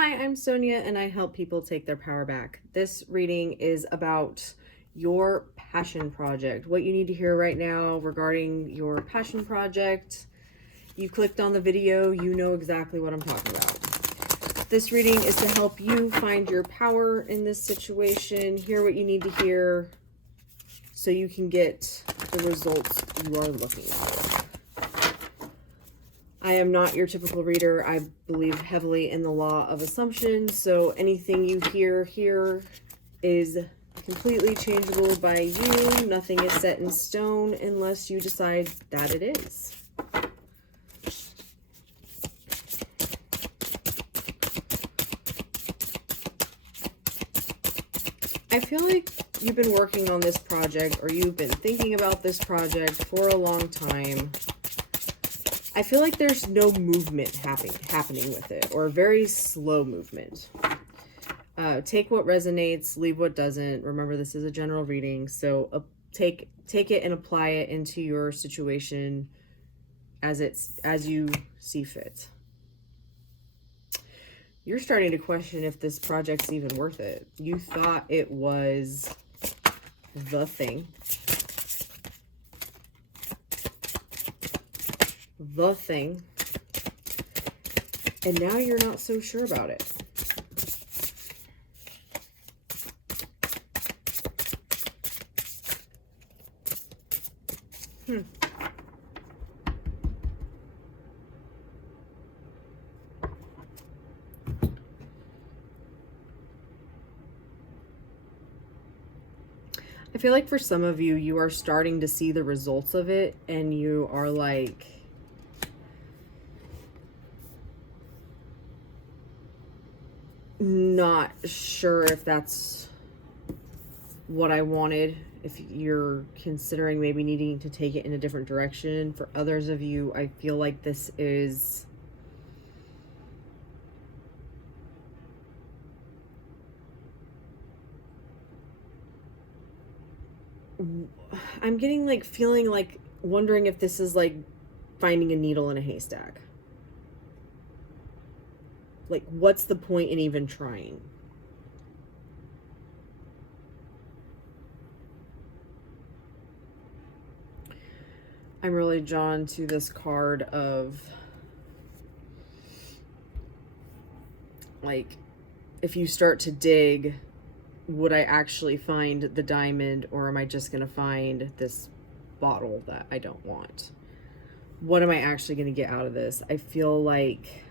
Hi, I'm Sonia and I help people take their power back. This reading is about your passion project. What you need to hear right now regarding your passion project. You clicked on the video, you know exactly what I'm talking about. This reading is to help you find your power in this situation, hear what you need to hear so you can get the results you are looking for. I am not your typical reader. I believe heavily in the law of assumption, so anything you hear here is completely changeable by you. Nothing is set in stone unless you decide that it is. I feel like you've been working on this project, or you've been thinking about this project for a long time. I feel like there's no movement happening with it, or very slow movement. Take what resonates, leave what doesn't. Remember, this is a general reading, so take it and apply it into your situation as you see fit. You're starting to question if this project's even worth it. You thought it was the thing. The thing. And now you're not so sure about it. I feel like for some of you, you are starting to see the results of it, and you are like, not sure if that's what I wanted, if you're considering maybe needing to take it in a different direction. For others of you, I feel like this is I'm getting like feeling like wondering if this is like finding a needle in a haystack. Like, what's the point in even trying? I'm really drawn to this card of like, if you start to dig, would I actually find the diamond, or am I just going to find this bottle that I don't want? What am I actually going to get out of this? I feel like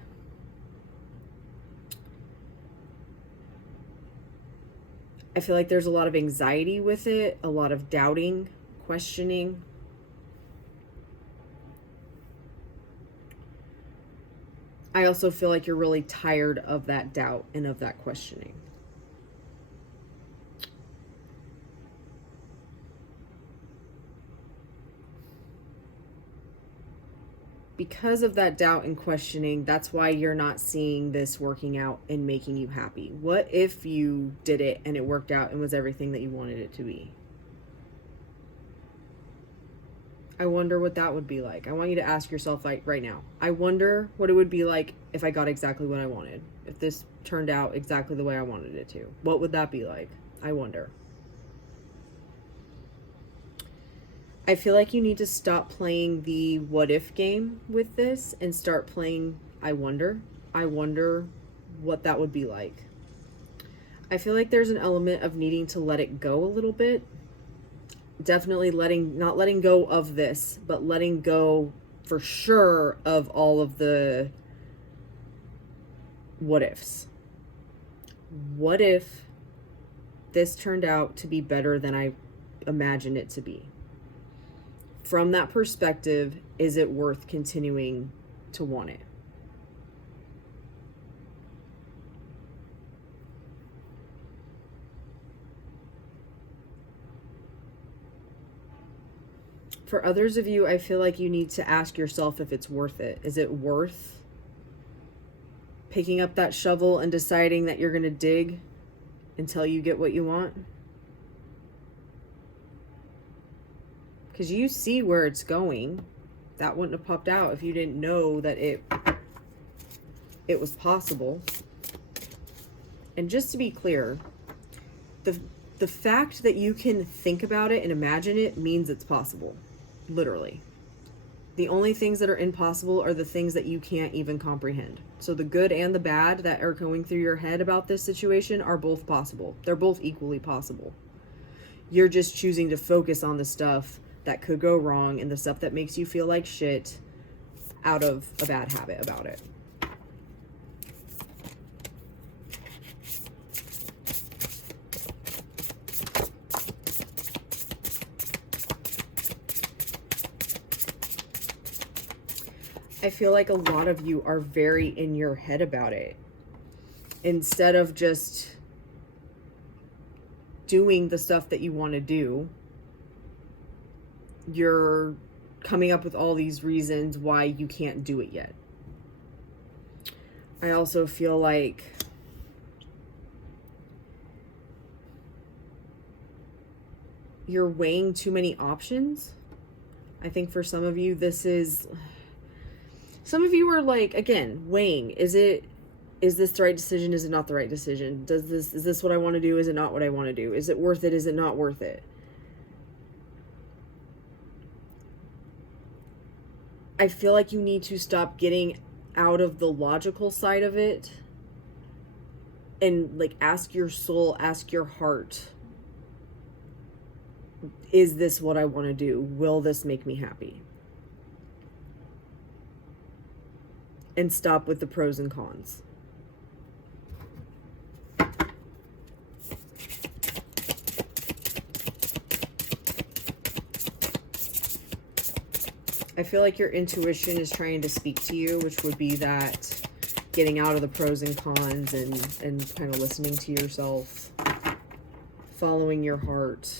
there's a lot of anxiety with it, a lot of doubting, questioning. I also feel like you're really tired of that doubt and of that questioning. Because of that doubt and questioning, that's why you're not seeing this working out and making you happy. What if you did it and it worked out and was everything that you wanted it to be? I wonder what that would be like. I want you to ask yourself right now. I wonder what it would be like if I got exactly what I wanted. If this turned out exactly the way I wanted it to. What would that be like? I wonder. I feel like you need to stop playing the what if game with this and start playing I wonder. I wonder what that would be like. I feel like there's an element of needing to let it go a little bit. Definitely not letting go of this, but letting go for sure of all of the what ifs. What if this turned out to be better than I imagined it to be? From that perspective, is it worth continuing to want it? For others of you, I feel like you need to ask yourself if it's worth it. Is it worth picking up that shovel and deciding that you're going to dig until you get what you want? Because you see where it's going. That wouldn't have popped out if you didn't know that it was possible. And just to be clear, the fact that you can think about it and imagine it means it's possible. Literally. The only things that are impossible are the things that you can't even comprehend. So the good and the bad that are going through your head about this situation are both possible. They're both equally possible. You're just choosing to focus on the stuff that could go wrong and the stuff that makes you feel like shit out of a bad habit about it. I feel like a lot of you are very in your head about it. Instead of just doing the stuff that you want to do, you're coming up with all these reasons why you can't do it yet. I also feel like you're weighing too many options. I think for some of you, some of you are like, again, weighing. Is this the right decision? Is it not the right decision? Is this what I want to do? Is it not what I want to do? Is it worth it? Is it not worth it? I feel like you need to stop getting out of the logical side of it and like ask your soul, ask your heart, is this what I want to do? Will this make me happy? And stop with the pros and cons. I feel like your intuition is trying to speak to you, which would be that getting out of the pros and cons and kind of listening to yourself, following your heart.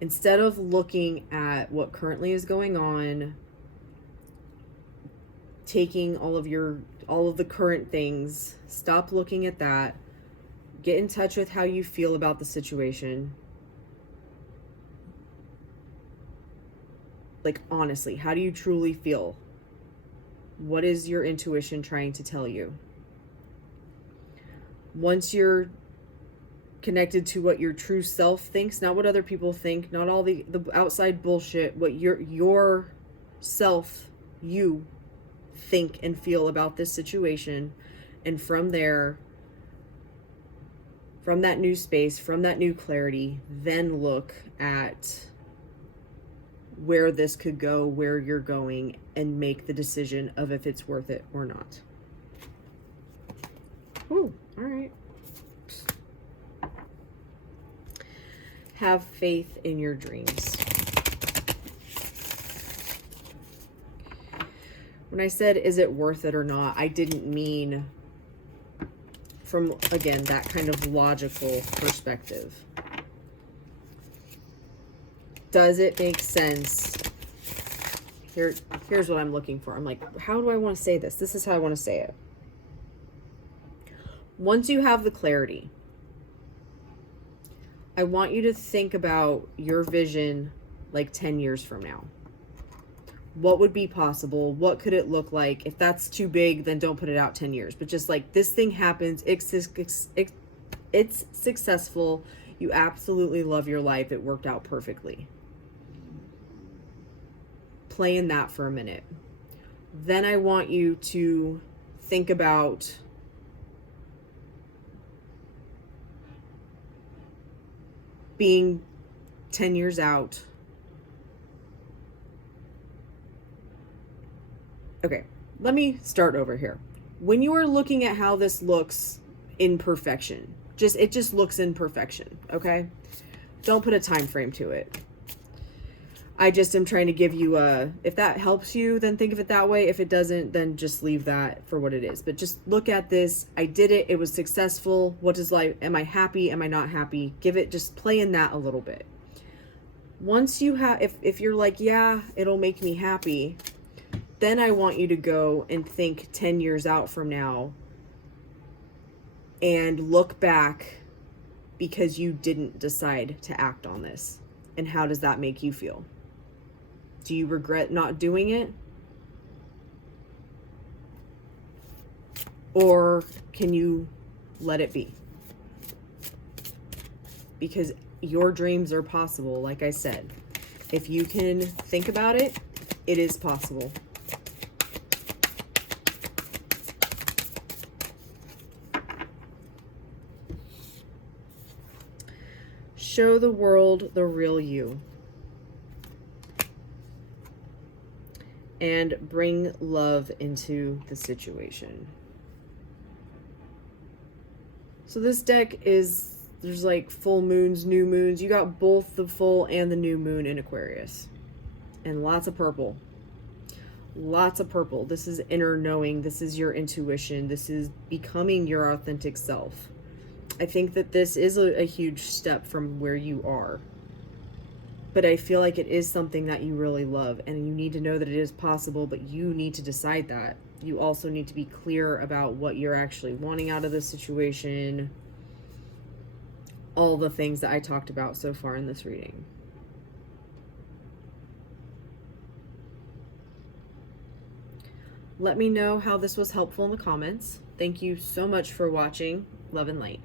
Instead of looking at what currently is going on, taking all of the current things, stop looking at that. Get in touch with how you feel about the situation. Like, honestly, how do you truly feel? What is your intuition trying to tell you? Once you're connected to what your true self thinks, not what other people think, not all the outside bullshit, what your self, you think and feel about this situation, and from there, from that new space, from that new clarity, then look at where this could go, where you're going, and make the decision of if it's worth it or not. Ooh, all right. Have faith in your dreams. When I said, is it worth it or not, I didn't mean from, again, that kind of logical perspective. Does it make sense? Here's what I'm looking for. I'm like, how do I want to say this? This is how I want to say it. Once you have the clarity, I want you to think about your vision like 10 years from now. What would be possible? What could it look like? If that's too big, then don't put it out 10 years. But just like, this thing happens, it's successful. You absolutely love your life. It worked out perfectly. Play in that for a minute. Then I want you to think about being 10 years out. Okay, let me start over here. When you are looking at how this looks in perfection, it just looks in perfection, okay? Don't put a time frame to it. I just am trying to give you if that helps you, then think of it that way. If it doesn't, then just leave that for what it is. But just look at this. I did it. It was successful. What is life? Am I happy? Am I not happy? Just play in that a little bit. Once you have, if you're like, yeah, it'll make me happy, then I want you to go and think 10 years out from now and look back because you didn't decide to act on this. And how does that make you feel? Do you regret not doing it? Or can you let it be? Because your dreams are possible, like I said. If you can think about it, it is possible. Show the world the real you. And bring love into the situation. So this deck is, there's like full moons, new moons. You got both the full and the new moon in Aquarius. And lots of purple. Lots of purple. This is inner knowing. This is your intuition. This is becoming your authentic self. I think that this is a huge step from where you are. But I feel like it is something that you really love, and you need to know that it is possible, but you need to decide that. You also need to be clear about what you're actually wanting out of this situation. All the things that I talked about so far in this reading. Let me know how this was helpful in the comments. Thank you so much for watching. Love and light.